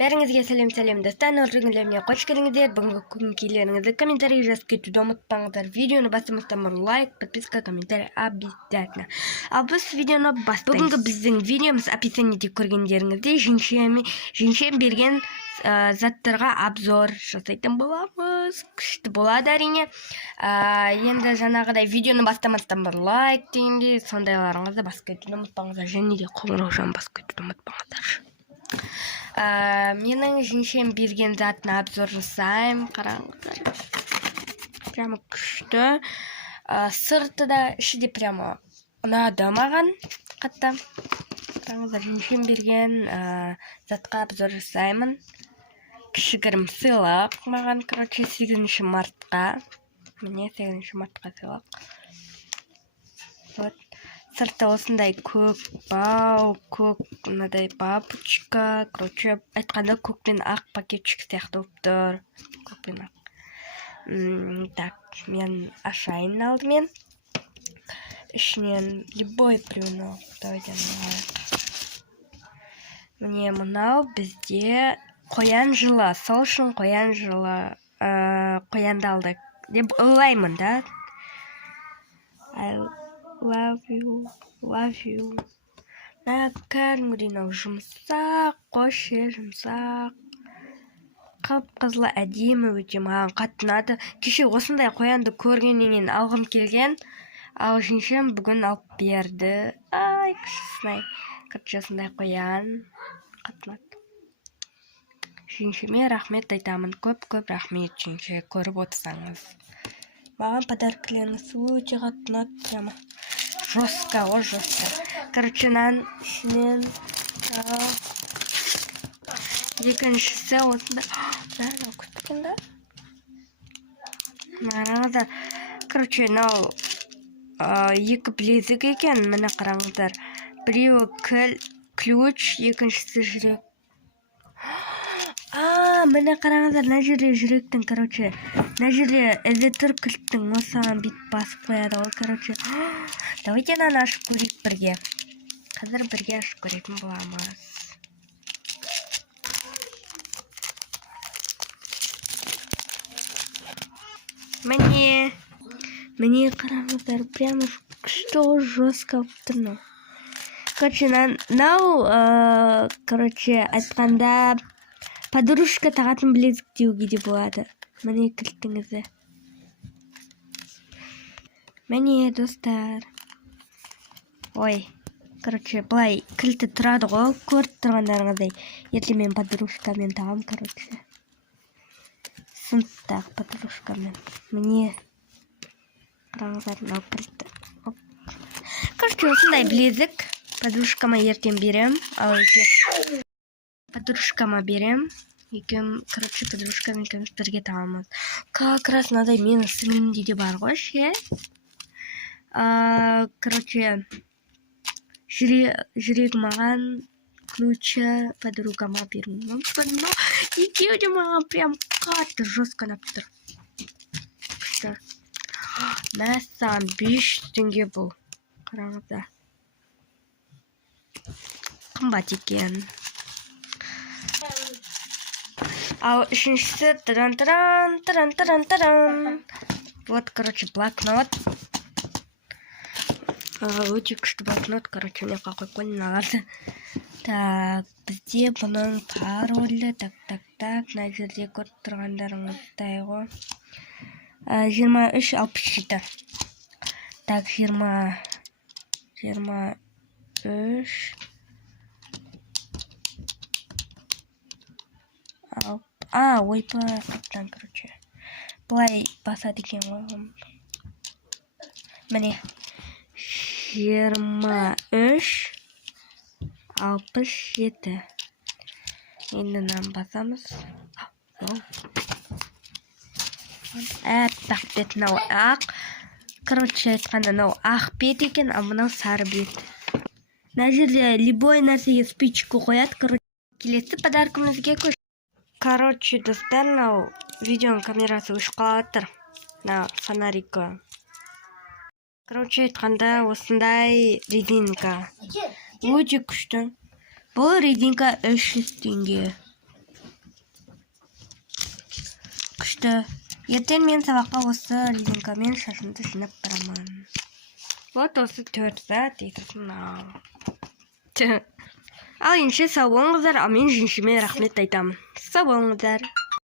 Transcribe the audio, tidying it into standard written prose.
Бәріңізге сәлем достар, нұржүнгілеріне қош келіңіздер. Бүгінгі көңілдеріңізді комментарий жазып кетуді ұмытпаңыздар. Видеоны бастамастан бұрын лайк, подписка, комментарий обязательно. Ал біз видеоны бастаймыз. Бүгінгі біздің видеомыз описаниеде көргендеріңізде жеңшем берген заттарға обзор жасайтын боламыз. Күшті болады әрине. Енді жаңағыдай видеоны бастамастан бұрын лайк дегенде сондайларыңызды басып кетуді ұмытпаңыздар. Және де қоңырау жағын басып кетуді ұмытпаңыздар. Менің жеңшем берген затын обзор жасаймын. Қараңыздар, прямо күшті. Сырты да, іші де прямо ұнады маған қатты. Қараңыздар, жеңшем берген затқа обзор жасаймын. Кішігірім сыйлық маған, 8 мартқа. Міне 8 мартқа сыйлық. Сырты осындай көк бау, көк мынадай бабочка. Айтқанда көк пен ақ пакетчик сияқты болып тұр. Көк пен ақ. Так, мен ашайын алдымен. Ішінен любой біреуін давайте алайық. Міне мынау бізде қоян жылы. Сол үшін қоян жылы қоянды алдық деп ойлаймын да. Love you. Кәдімгідей жұмсақ, қоше жұмсақ. Қып-қызылы әдемі өте маған қатты ұнады. Кеше осындай қоянды көргеннен алғым келген. Ал жеңшем бүгін алып берді. Ай, күшісінай. Осындай қоян. Қатты ұнады. Жеңшеме рахмет айтамын. Көп рахмет жеңше, көріп отырсаңыз. Маған подаркілеріңіз өте қатты ұнады прямо. Жестко. Нан ішінен екіншісі осында. Мынау күткен да. Қараңыздар. Мынау екі білезік екен. Міне қараңыздар. Біреуі ключ, екіншісі жүрек. Міне қараңыздар, мына жерде жүректің, мына жерде электр кілттің осыған бит басып қояды ғой, Давайте наны ашып көрейік бірге. Қазір бірге ашып көретін боламыз. Міне қараңыздар, прямо күшті жестко тұрны. Айтқанда подружка тағатын білезік деуге де болады. Міне кілттіңізі. Міне достар. Ой, былай кілті тұрады ғой, көріп тұрғандарыңыздай. Ертең мен подружкамен тағам, сыныптағы подружкамен. Міне қараңыздар, мынау кілті. Осындай білезік подружкама ертең берем. Подружкама берем. Екем, подружкамен екеуміз бірге тағамыз. Как раз мынадай менің сіңілімде де бар ғой, ше. Жүрек маған, ключі подругама беру мүмкін. Екеуі де маған прям қатты жестко тұр. Мәссаған 500 теңге бұл. Қараңызда. Қымбат екен. Ал үшіншісі таран. Вот, блокнот. Өте күшті блокнот, мне какой конь алады. Так, бізде бұның паролі. Так, мына жерде көріп тұрғандарыңыздай ғой. 2367. Так, 23. Ойпа, қаптан, Бұлай басады екен ғой. Міне. 2367. Енді нан басамыз. Әппақ бет, мынау ақ. Айтқанда мынау ақ бет екен, а мынау сары бет. Мына жерде любой нәрсеге спичку қояды. Келесі подаркімізге көш. Достар, мынау видеоның камерасы өшіп қалады. Мынау фонарика. Айтқанда осындай резинка. Өте күшті. Бұл резинка 300 теңге. өшті. Ертең мен сабаққа осы линкамен шашымды жинап барамын. Вот осы 4 зат етірсін ау. Ал ендеше сау болыңыздар, ал мен жеңшеме рахмет айтамын. Сау болыңыздар.